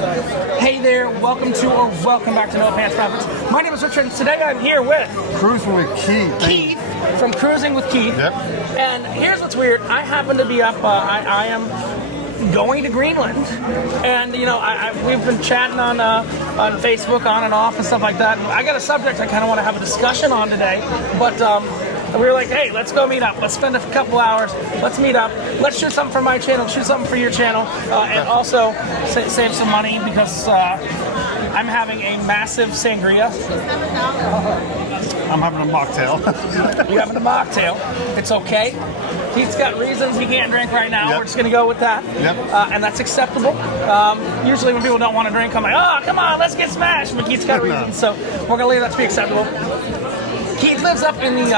Hey there, welcome back to No Pants Profits. My name is Richard, and today I'm here with Cruising with Keith. Keith from Cruising with Keith. Yep. And here's what's weird. I happen to be up. I am going to Greenland, and we've been chatting on Facebook on and off and stuff like that. And I got a subject I kind of want to have a discussion on today, but we were like, hey, let's go meet up. Let's spend a couple hours. Let's meet up. Let's shoot something for my channel, shoot something for your channel, and also save some money because I'm having a massive sangria. I'm having a mocktail. You're having a mocktail. It's okay. Keith's got reasons he can't drink right now. Yep. We're just going to go with that. Yep. And that's acceptable. Usually when people don't want to drink, I'm like, oh, come on, let's get smashed. But Keith's got reasons, so we're going to leave that to be acceptable. Keith lives up in the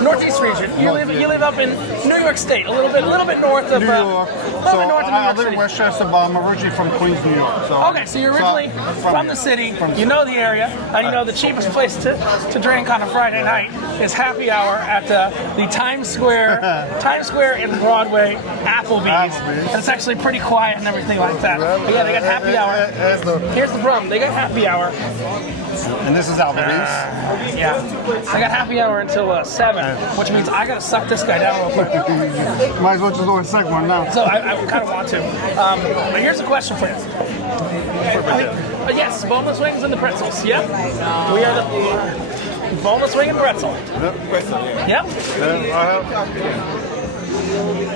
northeast region. You live up in New York State, a little bit north of New York. I live in Westchester, but I'm originally from Queens, New York. Okay, so you're originally from the city. You know the area, and you know the cheapest place to drink on a Friday night is happy hour at the Times Square and Broadway Applebee's. And it's actually pretty quiet and everything like that. But yeah, they got happy hour. Here's the problem: they got happy hour. And this is Applebee's. Yeah, I got happy hour until 7, which means I gotta suck this guy down real quick. Might as well just order a second one now. So I kind of want to. But here's a question for you. Yes, boneless wings and the pretzels. Yep. We are the boneless wing and pretzel. Yep.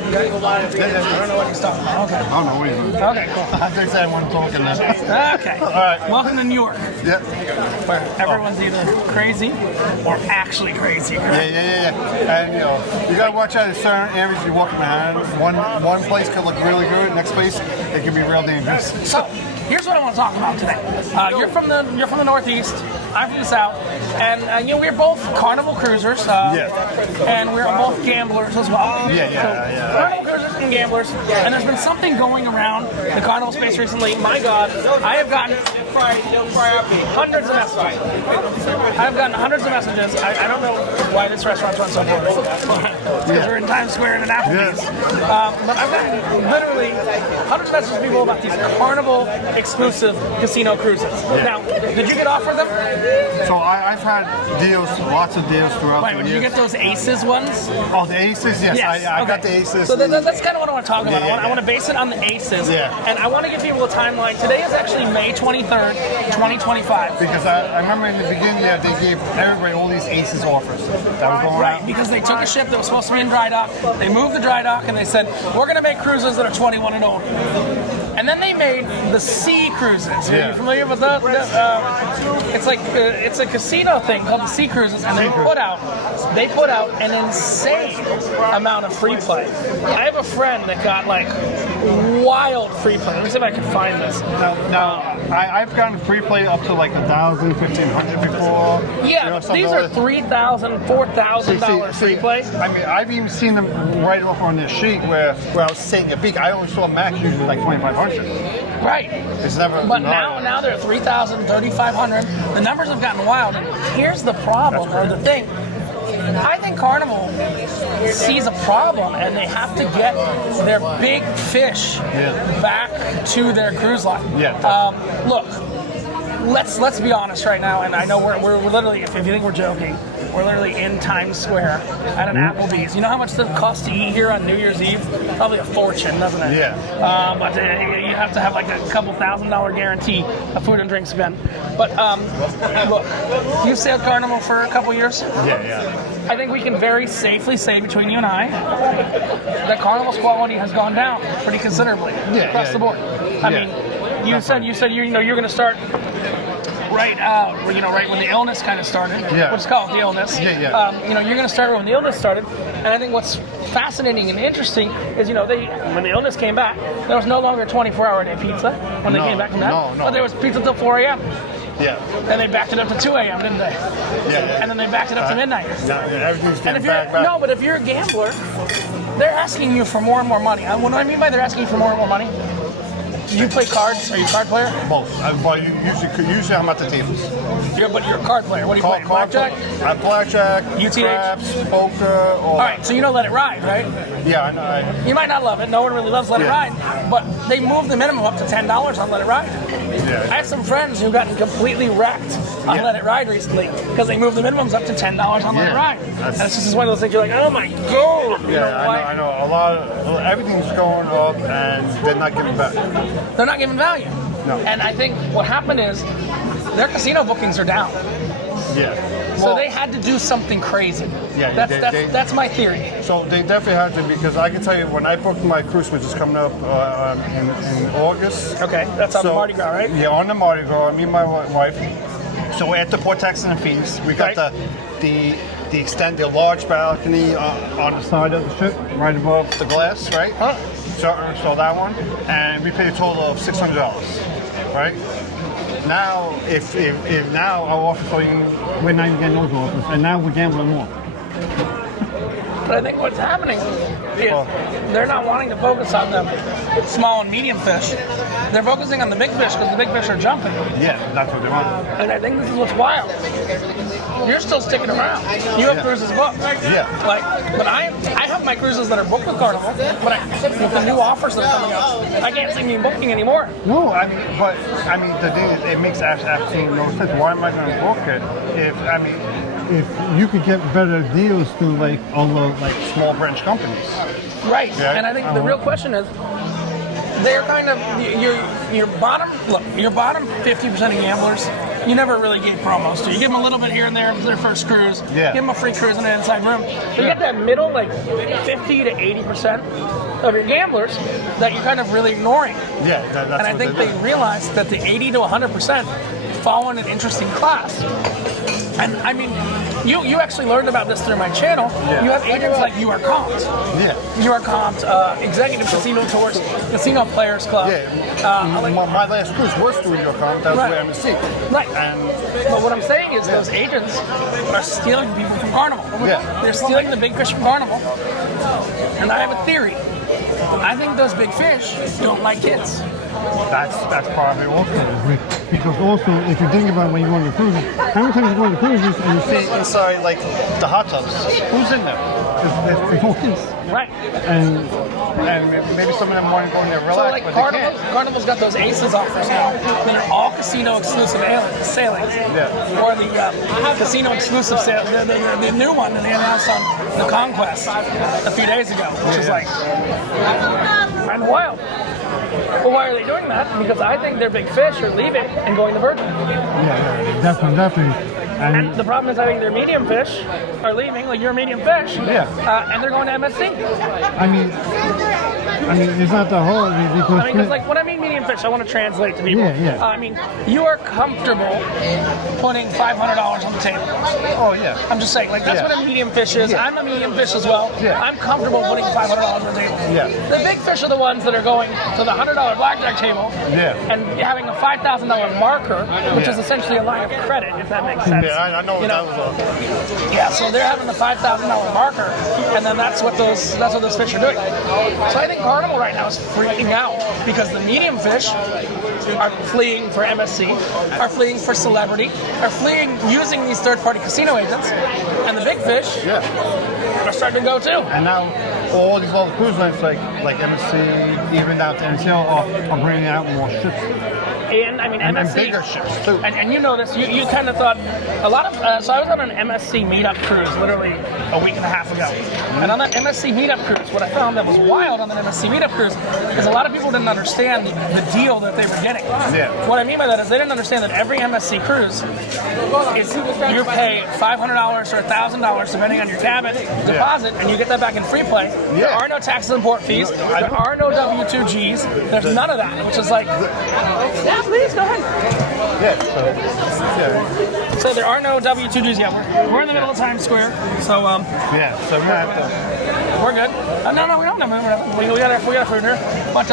I don't know what he's talking about. Okay. I don't know what he's doing. Okay, cool. I think I want to talk in that. Okay. All right. Welcome to New York. Yep. Where everyone's either crazy or actually crazy. Correct? Yeah. And you gotta watch out in certain areas you walk behind. One place could look really good. Next place it can be real dangerous. So here's what I want to talk about today. You're from the Northeast. I'm from the South, and we're both Carnival cruisers. And we're both gamblers as well. Carnival cruisers and gamblers. And there's been something going around the Carnival space recently. My God, I have gotten hundreds of messages. I've gotten hundreds of messages. I don't know why this restaurant's run so poorly. Because we're in Times Square and an Applebee's. But I've gotten literally hundreds of messages from people about these Carnival exclusive casino cruises. Now, did you get offered them? So I've had deals, lots of deals throughout the years. Did you get those Aces ones? Oh, the Aces? Yes. I got the Aces. So that's kind of what I want to talk about. I want to base it on the Aces. Yeah. And I want to give people a timeline. Today is actually May 23rd, 2025. Because I remember in the beginning, they gave everybody all these Aces offers that was going Right, around. because they took a ship that was supposed to be in dry dock. They moved the dry dock and they said, we're going to make cruises that are 21 and older. And then they made the sea cruises. Are you familiar with that? It's a casino thing called the sea cruises, and they put out an insane amount of free play. I have a friend that got wild free play. Let me see if I can find this. Now I've gotten free play up to $1,000, $1,500 before. Yeah, these are $3,000, $4,000 free play. I mean, I've even seen them right off on their sheet where I was saying a peak. I only saw max usually $2,500. Right. It's never. But now they're $3,000, $3,500. The numbers have gotten wild. And here's the problem, or the thing. I think Carnival sees a problem, and they have to get their big fish back to their cruise line. Look, let's be honest right now. And I know we're literally, if you think we're joking, we're literally in Times Square at an Applebee's. You know how much it costs to eat here on New Year's Eve? Probably a fortune, doesn't it? Yeah. But you have to have a couple $1,000 guarantee of food and drink spend. But look, you've sailed Carnival for a couple years. Yeah. I think we can very safely say, between you and I, that Carnival's quality has gone down pretty considerably across the board. I mean, you said you're going to start right when the illness kind of started. Let's call it the illness. You're going to start when the illness started, and I think what's fascinating and interesting is when the illness came back, there was no longer 24-hour-a-day pizza when they came back from that. But there was pizza till 4 a.m. Then they backed it up to 2 a.m., didn't they? And then they backed it up to midnight. Everything's And back. No, but if you're a gambler, they're asking you for more and more money. What do I mean by they're asking you for more and more money? Do you play cards? Are you a card player? Both. But usually I'm at the tables. But you're a card player. What do you play? Blackjack? Blackjack, UTH? craps, poker, all right, so you know Let It Ride, right? Yeah, I know. You might not love it. No one really loves Let It Ride. But they moved the minimum up to $10 on Let It Ride. Yeah. I have some friends who've gotten completely wrecked on Let It Ride recently because they moved the minimums up to $10 on Let It Ride. And it's just one of those things you're like, oh my God. I know. A lot of everything's going up and they're not giving back. They're not giving value. No. And I think what happened is their casino bookings are down. Yeah. So they had to do something crazy. Yeah, that's my theory. So they definitely had to, because I can tell you when I booked my cruise, which is coming up in August. Okay, that's on the Mardi Gras, right? Yeah, on the Mardi Gras. Me and my wife. So we're at the port taxes and fees. We got the large balcony on the side of the ship, right above the glass, right? Huh. So that one, and we paid a total of $600, right? Now, if now our offers we're not even getting those offers, and now we're gambling more. But I think what's happening is they're not wanting to focus on the small and medium fish. They're focusing on the big fish because the big fish are jumping. Yeah, that's what they want. And I think this is what's wild. You're still sticking around. You have cruises booked. Yeah. But I have my cruises that are booked with Carnival, but with the new offers that are coming up, I can't see me booking anymore. No, the thing is, it makes absolutely no sense. Why am I going to book it if you could get better deals through like all the small branch companies? Right. Yeah. And I think the real question is, they're kind of your bottom 50% of gamblers. You never really gave promos to. You give them a little bit here and there for their first cruise. Yeah. Give them a free cruise in an inside room. But you get that middle, 50 to 80% of your gamblers that you're kind of really ignoring. Yeah, that's and I think they realized that the 80 to 100% fall in an interesting class. And I mean, you actually learned about this through my channel. Yeah. You have agents like You Are Comped. Yeah. You Are Comped, Executive Casino Tours, Casino Players Club. Yeah. My last cruise was through Your Comp. That was where MSC. Right. But what I'm saying is those agents are stealing people from Carnival. Yeah. They're stealing the big fish from Carnival. And I have a theory. I think those big fish don't like kids. That's probably also because also if you think about when you go on the cruises, how many times you go on the cruises and you see inside the hot tubs, who's in there? It's all kids. Right. And maybe some of them want to go in there relax, but Carnival's got those Aces offers now that are all casino exclusive sailings. Yeah. Or the casino exclusive sail, the new one that they announced on the Conquest a few days ago, which is kind of wild. Well, why are they doing that? Because I think their big fish are leaving and going to Virgin. Yeah, definitely. And the problem is I think their medium fish are leaving, like your medium fish, and they're going to MSC. I mean, it's not the whole because. Because when I mean medium fish, I want to translate to people. Yeah. I mean, you are comfortable putting $500 on the table. Oh yeah. I'm just saying, that's what a medium fish is. Yeah. I'm a medium fish as well. Yeah. I'm comfortable putting $500 on the table. Yeah. The big fish are the ones that are going to the $100 blackjack table and having a $5,000 marker, which is essentially a line of credit, if that makes sense. Yeah, I know what that was all. Yeah, so they're having the $5,000 marker, and then that's what those fish are doing. So I think Carnival right now is freaking out because the medium fish are fleeing for MSC, are fleeing for Celebrity, are fleeing using these third-party casino agents, and the big fish are starting to go too. And now all these other cruise lines like MSC, even down to NCL, are bringing out more ships. And I mean, MSC, and bigger ships too. And you know this. You kind of thought a lot of. So I was on an MSC meetup cruise literally a week and a half ago. And on that MSC meetup cruise, what I found that was wild on that MSC meetup cruise is a lot of people didn't understand the deal that they were getting. Yeah. What I mean by that is they didn't understand that every MSC cruise is you pay $500 or $1,000 depending on your cabin deposit, and you get that back in free play. Yeah. There are no taxes and port fees. There are no W2Gs. There's none of that, which is like. Yeah, please, go ahead. So there are no W2Gs yet. We're in the middle of Times Square, so so we're gonna have to. We're good. No, we don't have. We got our food here. But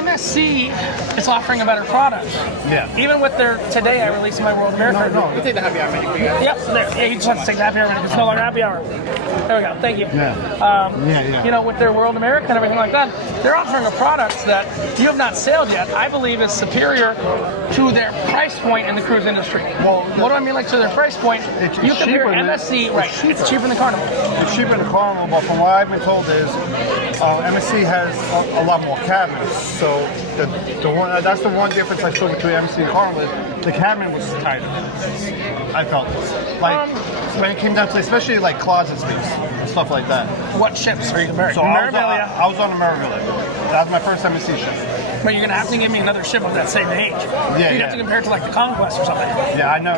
MSC is offering a better product. Yeah. Even with their, today I released my World America. No, you take the happy hour menu for you guys. Yep, yeah, you just have to take the happy hour menu. It's no longer happy hour. There we go, thank you. Yeah. You know, with their World America and everything like that, they're offering a product that you have not sailed yet, I believe is superior to their price point in the cruise industry. Well, what do I mean like to their price point? You compare MSC, right, it's cheaper than Carnival. It's cheaper than Carnival, but from what I've been told is MSC has a lot more cabins. So that's the one difference I saw between MSC and Carnival is the cabin was tighter. I felt like when it came down to especially like closet space and stuff like that. What ships are you comparing? So I was on the Meraviglia. That was my first MSC ship. But you're gonna have to give me another ship of that same age. You'd have to compare it to like the Conquest or something. Yeah, I know.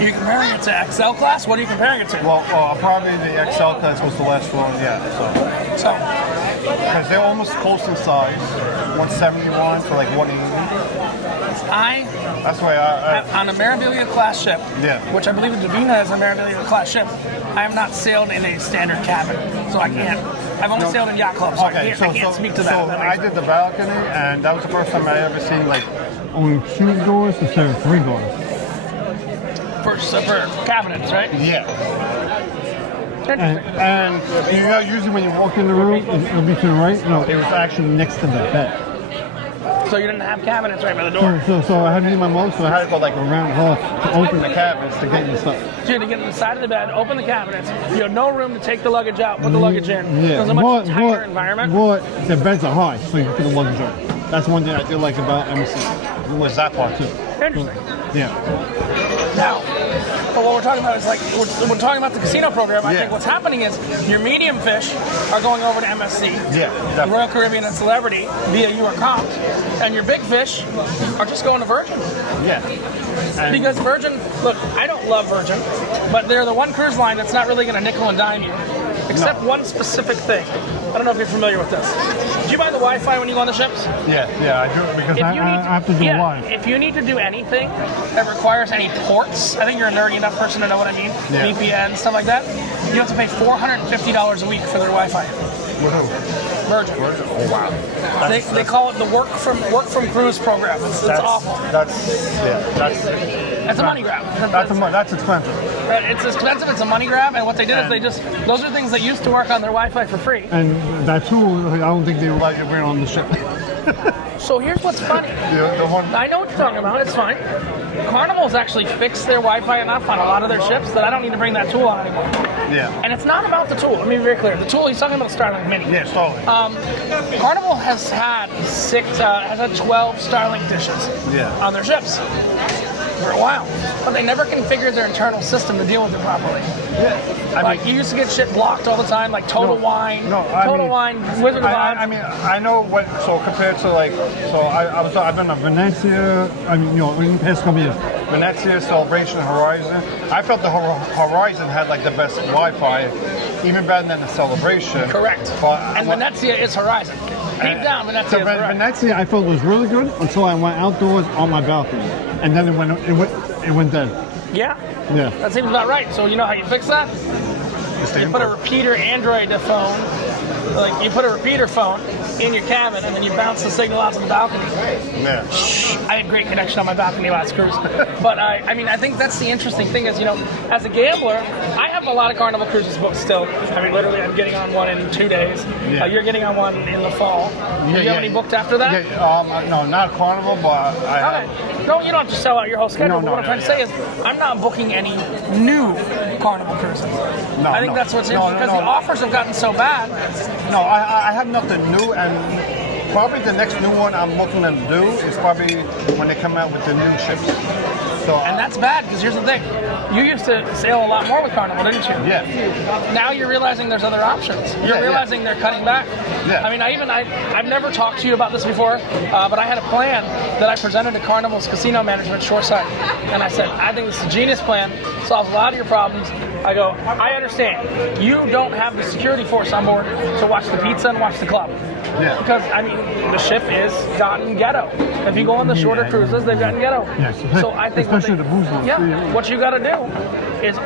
You're comparing it to XL class? What are you comparing it to? Well, probably the XL class was the last one. Yeah. So. Because they're almost close in size, 171 to like 180. That's why on a Meraviglia class ship, which I believe the Divina is a Meraviglia class ship, I have not sailed in a standard cabin, so I can't. I've only sailed in yacht clubs, so I can't speak to that. So I did the balcony, and that was the first time I ever seen like only 2 doors instead of 3 doors. For cabinets, right? Yeah. And you know, usually when you walk in the room, it'll be to the right. No, it was actually next to the bed. So you didn't have cabinets right by the door. So I had to do my most, so I had to go like around the hall to open the cabinets to get your stuff. So you had to get to the side of the bed, open the cabinets. You had no room to take the luggage out, put the luggage in. Yeah. It was a much tighter environment. But the beds are high, so you can put the luggage on. That's one thing I do like about MSC. Was that part too? Interesting. Yeah. Now, but what we're talking about is like, we're talking about the casino program. I think what's happening is your medium fish are going over to MSC. Yeah, definitely. Royal Caribbean and Celebrity via you or Compt. And your big fish are just going to Virgin. Yeah. Because Virgin, look, I don't love Virgin, but they're the one cruise line that's not really going to nickel and dime you. Except one specific thing. I don't know if you're familiar with this. Do you buy the Wi-Fi when you go on the ships? Yeah, I do because I have to do Wi-Fi. If you need to do anything that requires any ports, I think you're a nerdy enough person to know what I mean. Yeah. VPN, stuff like that. You have to pay $450 a week for their Wi-Fi. Virgin. Oh wow. They call it the work from cruise program. It's awful. That's a money grab. That's expensive. It's expensive. It's a money grab, and what they did is those are things that used to work on their Wi-Fi for free. And that tool, I don't think they would like it wearing on the ship. So here's what's funny. I know what you're talking about. It's fine. Carnival's actually fixed their Wi-Fi enough on a lot of their ships that I don't need to bring that tool on anymore. Yeah. And it's not about the tool. Let me be very clear. The tool, he's talking about the Starlink Mini. Yeah, Starlink. Carnival has had 12 Starlink dishes on their ships for a while, but they never configured their internal system to deal with it properly. Yeah. You used to get shit blocked all the time, like Total Wine, Wizard of Oz. I mean, I know what. So compared to I've been to Venezia. In the past couple years, Venezia, Celebration, Horizon. I felt the Horizon had like the best Wi-Fi, even better than the Celebration. Correct. And Venezia is Horizon. Deep down, Venezia is Horizon. Venezia, I felt was really good until I went outdoors on my balcony, and then it went dead. Yeah. Yeah. That seems about right. So you know how you fix that? You put a repeater Android phone, you put a repeater phone in your cabin, and then you bounce the signal out to the balcony. Yeah. I had great connection on my balcony last cruise. But I think that's the interesting thing is, as a gambler, I have a lot of Carnival cruises booked still. Literally, I'm getting on one in 2 days. Yeah. You're getting on one in the fall. Do you have any booked after that? Yeah, no, not Carnival, but No, you don't have to sell out your whole schedule. But what I'm trying to say is, I'm not booking any new Carnival cruises. I think that's what's interesting because the offers have gotten so bad. No, I have nothing new, and probably the next new one I'm looking to do is probably when they come out with the new ships. And that's bad because here's the thing: you used to sail a lot more with Carnival, didn't you? Yeah. Now you're realizing there's other options. You're realizing they're cutting back. Yeah. I've never talked to you about this before, but I had a plan that I presented to Carnival's casino management shoreside, and I said, I think this is a genius plan, solves a lot of your problems. I go, I understand. You don't have the security force on board to watch the pizza and watch the club. Yeah. Because, the ship is gotten ghetto. If you go on the shorter cruises, they've gotten ghetto. Yes. So I think Especially the booze ones. Yeah. What you got to do is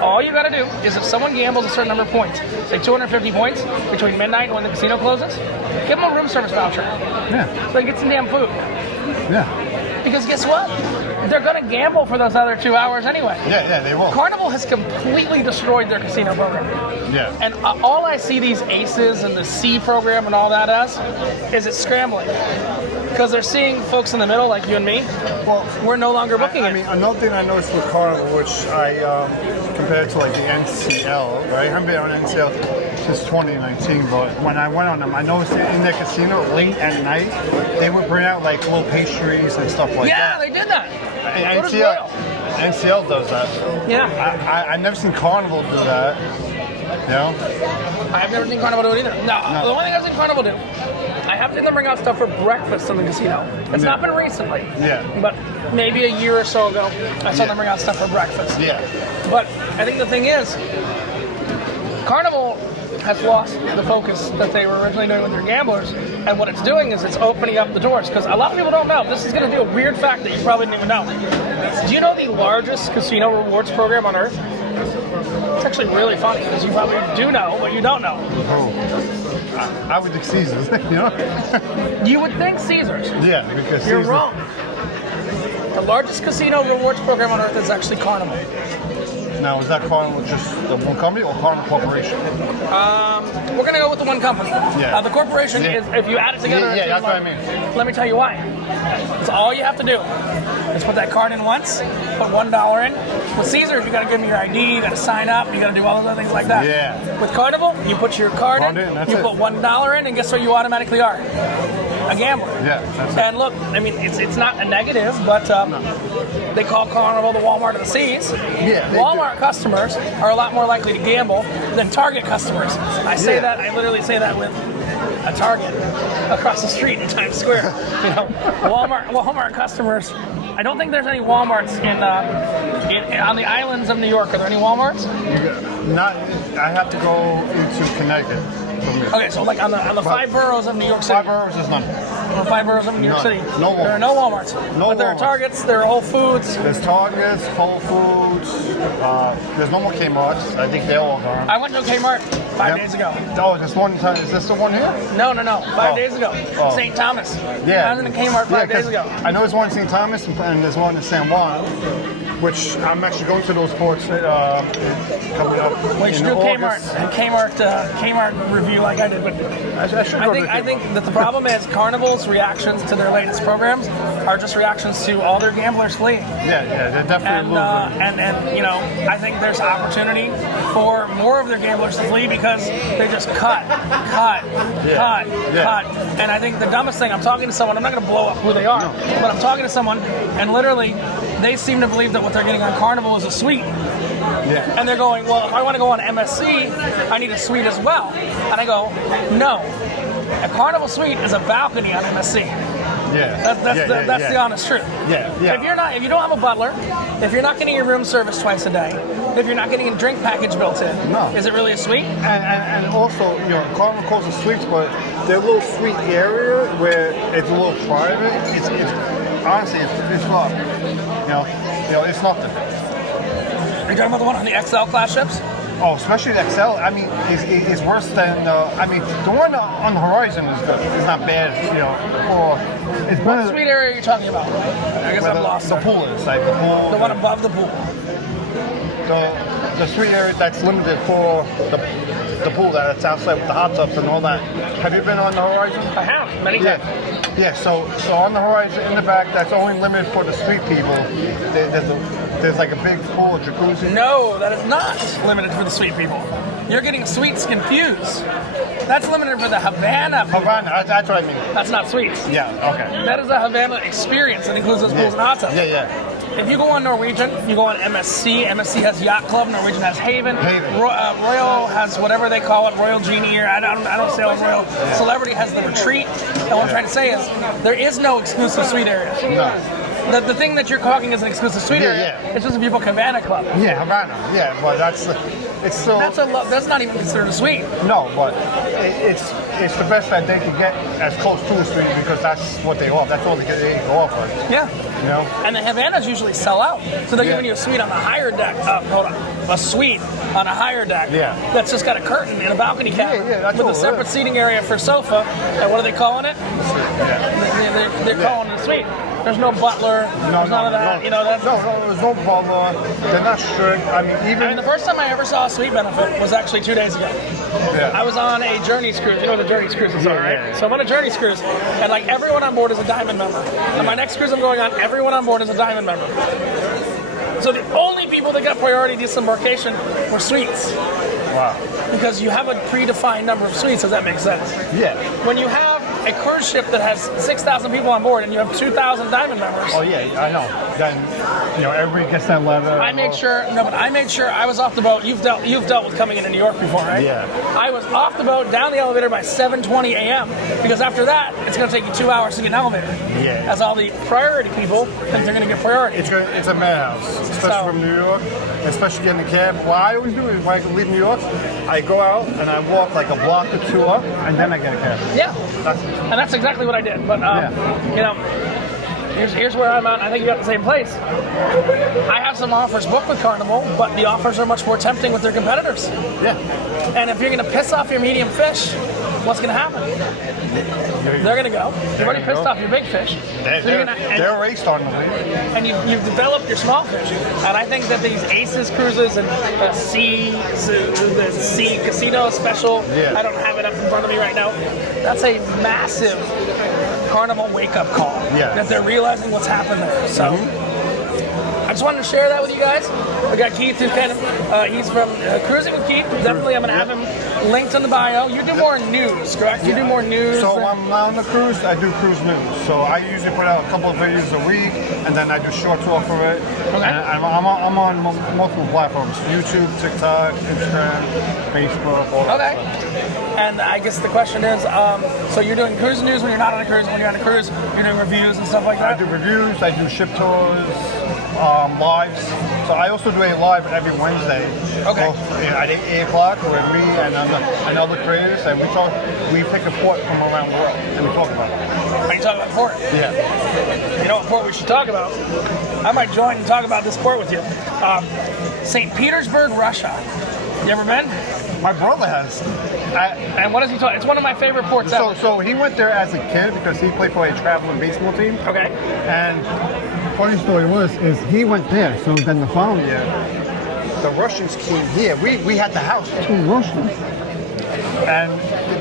if someone gambles a certain number of points, say 250 points between midnight and when the casino closes, give them a room service voucher. Yeah. So they get some damn food. Yeah. Because guess what? They're going to gamble for those other 2 hours anyway. Yeah, they will. Carnival has completely destroyed their casino program. Yeah. And all I see these aces and the C program and all that as is it's scrambling. Because they're seeing folks in the middle like you and me. Well, we're no longer booking I mean, another thing I noticed with Carnival, which I compared to like the NCL, right? I haven't been on NCL since 2019, but when I went on them, I noticed in their casino late at night, they would bring out like little pastries and stuff like that. Yeah, they did that. And So does NCL does that. Yeah. I've never seen Carnival do that. You know? I've never seen Carnival do it either. No. The only thing I've seen Carnival do, I have seen them bring out stuff for breakfast in the casino. It's not been recently. Yeah. But maybe a year or so ago, I saw them bring out stuff for breakfast. Yeah. But I think the thing is, Carnival has lost the focus that they were originally doing with their gamblers, and what it's doing is it's opening up the doors, because a lot of people don't know. This is going to be a weird fact that you probably didn't even know. Do you know the largest casino rewards program on earth? It's actually really funny, because you probably do know, but you don't know. Oh. I would think Caesars, you know? You would think Caesars. Yeah, because You're Caesars. wrong. The largest casino rewards program on earth is actually Carnival. Now, is that Carnival just the one company or Carnival Corporation? We're going to go with the one company. Yeah. The corporation is, if you add it together, Yeah, it's that's like, what I mean. Let me tell you why. It's all you have to do is put that card in once, put $1 in. With Caesars, you got to give me your ID, you got to sign up, you got to do all those other things like that. Yeah. With Carnival, you put your card in, that's you it. put $1 in, and guess what you automatically are? A gambler. Yeah, that's it. And look, I mean, it's not a negative, but they call Carnival the Walmart of the seas. Yeah, they Walmart customers are a lot more likely to gamble than Target customers. I say that, I literally say that with a Target across the street in Times Square. You know, Walmart customers. I don't think there's any Walmarts on the islands of New York. Are there any Walmarts? I have to go into Connecticut. Okay, so like on the 5 boroughs of New York City. 5 boroughs is none. The 5 boroughs of New York City. No There are no Walmarts. No But there are Walmarts. Targets, there are Whole Foods. There's Targets, Whole Foods. There's no more Kmart's. I think they're all gone. I went to a Kmart 5 days ago. Oh, just one time. Is this the one here? No. 5 days ago. Oh. St. Thomas. Yeah. I was in a Kmart 5 days ago. I know there's one in St. Thomas and there's one in San Juan, which I'm actually going to those ports coming up. We should do Kmart review like I did, but I think that the problem is Carnival's reactions to their latest programs are just reactions to all their gamblers fleeing. Yeah, they're definitely And you know, I think there's opportunity for more of their gamblers to flee because they just cut. And I think the dumbest thing, I'm talking to someone, I'm not going to blow up who they are, but I'm talking to someone, and literally, they seem to believe that what they're getting on Carnival is a suite. Yeah. And they're going, well, if I want to go on MSC, I need a suite as well. And I go, no. A Carnival suite is a balcony on MSC. Yeah. That's the honest truth. Yeah. If you don't have a butler, if you're not getting your room service twice a day, if you're not getting a drink package built in, is it really a suite? And also, you know, Carnival calls it suites, but their little suite area where it's a little private, it's honestly, it's rough. You know, it's nothing. Are you talking about the one on the XL class ships? Oh, especially the XL. I mean, it's worse than. I mean, the one on the horizon is good. It's not bad. You know, or it's better. What suite area are you talking about? I guess I'm lost. The pool is like the pool. The one above the pool. The suite area that's limited for the pool that's outside with the hot tubs and all that. Have you been on the horizon? I have many times. Yeah. So on the horizon in the back, that's only limited for the street people. There's like a big pool, a jacuzzi. No, that is not limited for the suite people. You're getting suites confused. That's limited for the Havana people. Havana, that's what I mean. That's not suites. Yeah, okay. That is a Havana experience that includes those pools and hot tubs. Yeah. If you go on Norwegian, you go on MSC. MSC has Yacht Club. Norwegian has Haven. Haven. Royal has whatever they call it, Royal Genie, or I don't say it Royal. Yeah. Celebrity has the Retreat. And what I'm trying to say is, there is no exclusive suite area. No. The thing that you're talking is an exclusive suite area. It's just a people Havana Club. Yeah, Havana. Yeah, but that's it's still that's not even considered a suite. no, but it's the best that they can get as close to a suite because that's what they offer. That's all they go offer. Yeah. You know. And the Havanas usually sell out, so they're giving you a suite on the higher deck. A suite on a higher deck. Yeah. That's just got a curtain and a balcony cabin that's with all a separate seating area for sofa. And what are they calling it? Yeah. They're calling it a suite. There's no butler. There's none of that. You know that. No, there's no butler. They're not strict. I mean, the first time I ever saw a suite benefit was actually 2 days ago. Yeah. I was on a Journeys cruise. You know what the Journeys cruises are, right? Yeah. So I'm on a Journeys cruise, and like everyone on board is a Diamond member. And my next cruise I'm going on, everyone on board is a Diamond member. So the only people that got priority disembarkation were suites. Wow. Because you have a predefined number of suites, does that make sense? Yeah. When you have a cruise ship that has 6,000 people on board and you have 2,000 Diamond members. Oh yeah, I know. Then everybody gets that letter. I made sure I was off the boat. You've dealt with coming into New York before, right? Yeah. I was off the boat, down the elevator by 7:20 a.m. because after that, it's going to take you 2 hours to get an elevator. Yeah. As all the priority people think they're going to get priority. It's a madhouse, especially from New York, especially getting a cab. What I always do is when I leave New York, I go out and I walk like a block or two up, and then I get a cab. Yeah. And that's exactly what I did. But here's where I'm at. I think you got the same place. I have some offers booked with Carnival, but the offers are much more tempting with their competitors. Yeah. And if you're going to piss off your medium fish, what's going to happen? They're going to go. You've already pissed off your big fish. They're already starting to leave. And you've developed your small fish. And I think that these Aces cruises and the Sea Casino Special, I don't have it up in front of me right now, that's a massive Carnival wake-up call. Yeah. That they're realizing what's happened there. So I just wanted to share that with you guys. We got Keith, who's he's from Cruising with Keith. Definitely, I'm going to have him linked in the bio. You do more news, correct? You do more news. So when I'm on the cruise, I do cruise news. So I usually put out a couple of videos a week, and then I do shorts off of it. Okay. And I'm on multiple platforms: YouTube, TikTok, Instagram, Facebook, all that stuff. And I guess the question is, so you're doing cruise news when you're not on a cruise, and when you're on a cruise, you're doing reviews and stuff like that? I do reviews, I do ship tours, lives. So I also do a live every Wednesday. Okay. At 8 o'clock with me and other creators, and we pick a port from around the world, and we talk about it. Are you talking about port? Yeah. You know what port we should talk about? I might join and talk about this port with you. St. Petersburg, Russia. You ever been? My brother has. And what does he talk? It's one of my favorite ports ever. So he went there as a kid because he played for a traveling baseball team. Okay. And Funny story is he went there, so then the following year, the Russians came here. We had the house. two Russians. And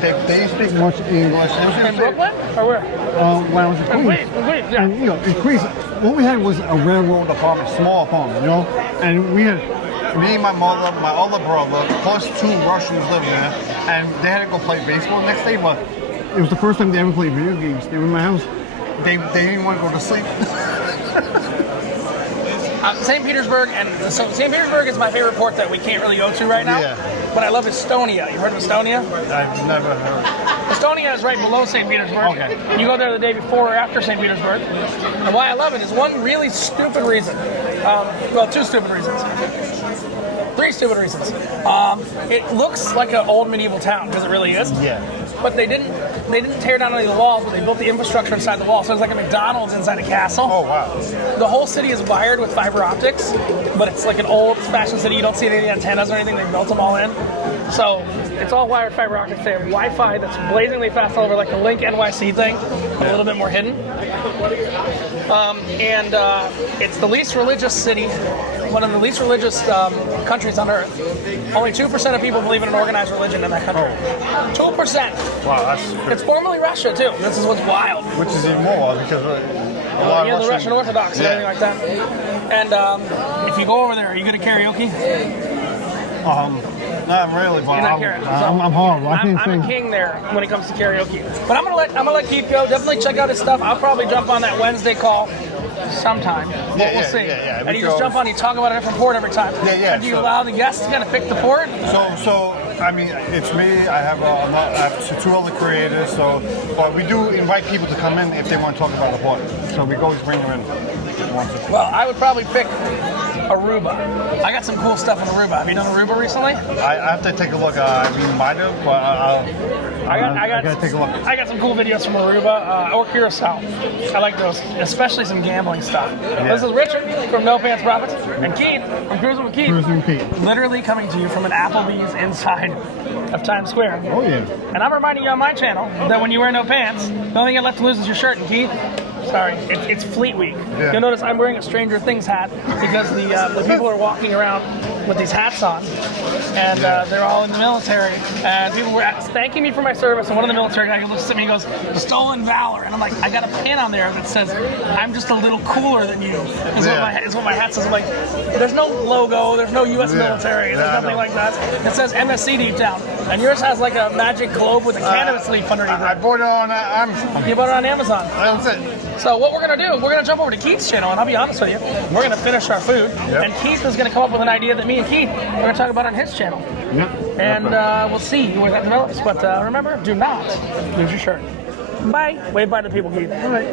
they speak Much English. In Brooklyn? Or where? When I was in Queens. Queens, yeah. And in Queens, what we had was a railroad apartment, small apartment, and we had me, my mother, my older brother, plus two Russians living there, and they had to go play baseball the next day, but it was the first time they ever played video games. They were in my house. they didn't want to go to sleep. St. Petersburg, and so St. Petersburg is my favorite port that we can't really go to right now. Yeah. But I love Estonia. You heard of Estonia? I've never heard. Estonia is right below St. Petersburg. Okay. You go there the day before or after St. Petersburg. And why I love it is one really stupid reason. Two stupid reasons. Three stupid reasons. It looks like an old medieval town, because it really is. Yeah. But they didn't tear down any of the walls, but they built the infrastructure inside the wall. So it's like a McDonald's inside a castle. Oh, wow. The whole city is wired with fiber optics, but it's like an old-fashioned city. You don't see any antennas or anything. They built them all in. So it's all wired fiber optics. They have Wi-Fi that's blazingly fast all over, like the Link NYC thing, but a little bit more hidden. It's the least religious city, one of the least religious countries on earth. Only 2% of people believe in an organized religion in that country. 2%. Wow, that's It's formerly Russia too. This is what's wild. which is even more because a lot of The Russian Orthodox and everything like that. And if you go over there, are you good at karaoke? Not really, but You're not karaoke. So I'm horrible. I can't I'm sing. a king there when it comes to karaoke. But I'm gonna let Keith go. Definitely check out his stuff. I'll probably jump on that Wednesday call sometime. But we'll see. Yeah. And you just jump on, you talk about a different port every time. Yeah. And do you allow the guests to kind of pick the port? So I mean, it's me. I have two other creators. But we do invite people to come in if they want to talk about the port. So we always bring them in. Well, I would probably pick Aruba. I got some cool stuff in Aruba. Have you done Aruba recently? I have to take a look. We might have, but I gotta take a look. I got some cool videos from Aruba or Curacao. I like those, especially some gambling stuff. This is Richard from No Pants Profits and Keith from Cruising with Keith. Cruising with Keith. Literally coming to you from an Applebee's inside of Times Square. Oh yeah. And I'm reminding you on my channel that when you wear no pants, the only thing you left to lose is your shirt. And Keith, sorry, it's Fleet Week. Yeah. You'll notice I'm wearing a Stranger Things hat because the people are walking around with these hats on, and they're all in the military. And people were thanking me for my service. And one of the military guys looks at me and goes, "Stolen valor." And I'm like, I got a pin on there that says, "I'm just a little cooler than you." Is what my hat says. I'm like, there's no logo, there's no U.S. military, there's nothing like that. It says MSC deep down, and yours has like a magic globe with a cannabis leaf underneath I it. bought it on Amazon. You bought it on Amazon. That's it. So what we're gonna do, we're gonna jump over to Keith's channel, and I'll be honest with you, we're gonna finish our food, and Keith is gonna come up with an idea that me and Keith are gonna talk about on his channel, and we'll see where that develops. But remember, do not lose your shirt. Bye. Wave bye to the people, Keith. All right.